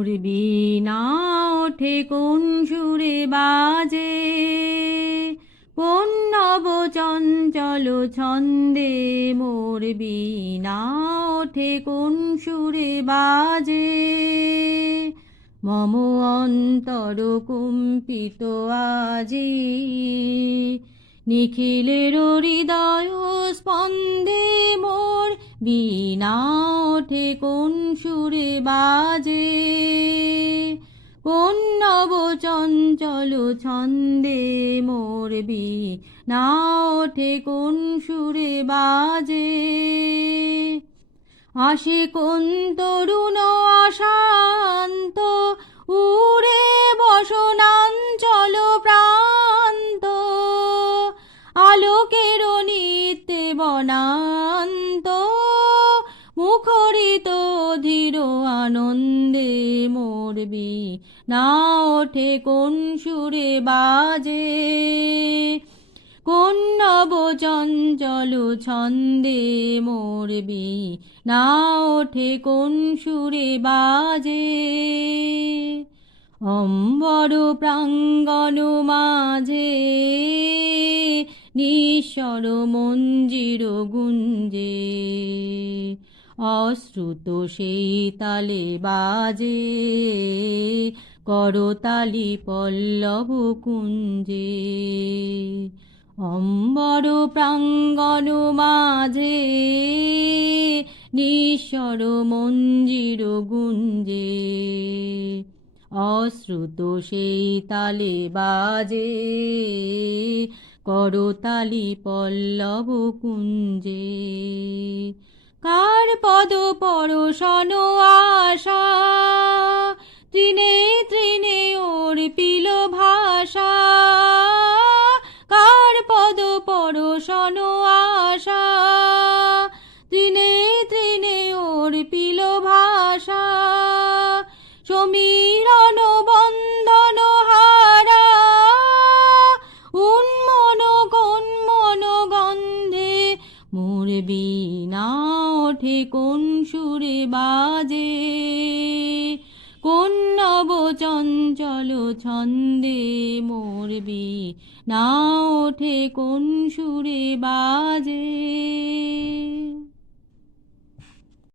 মুরবি না ওঠে কোন সুরে বাজে। নব চঞ্চল ছন্দে মুরবি না ওঠে কোন সুরে বাজে। মম অন্তর কুম্পিত আজি, নিখিলের হৃদয় স্পন্দে মোর বিনা ওঠে কোন সুরে বাজে। চঞ্চল ছন্দে মরবি না ওঠে কোন সুরে বাজে। আসে কোন তরুণ আশান্ত মরবি না ওঠে কোন সুরে বাজে? কোন নব চঞ্চল ছন্দে মরবি? না ওঠে কোন সুরে বাজে? অম্বর প্রাঙ্গণ মাঝে নিঃস্বর মঞ্জির গুঞ্জে অশ্রুত সেই তালে বাজে করতালি পল্লব কুঞ্জে। অম্বর প্রাঙ্গণ মাঝে, নিঃস্বর মঞ্জির গুঞ্জে। অশ্রুত সেই তালে বাজে করতালি পল্লব কুঞ্জে। কার পদ পরশন আশা? তৃণে তৃণে ওর পিল ভাষা। কার পদ পরশন আশা? তৃণে তৃণে ওর পিল ভাষা। সমীরণ বন্ধন হারা। উন্মন কোন মন গন্ধে মোর বিনা ওঠে কোন সুরে বাজে? কোন নব চঞ্চল ছন্দে মরবি? না ওঠে কোন সুরে বাজে?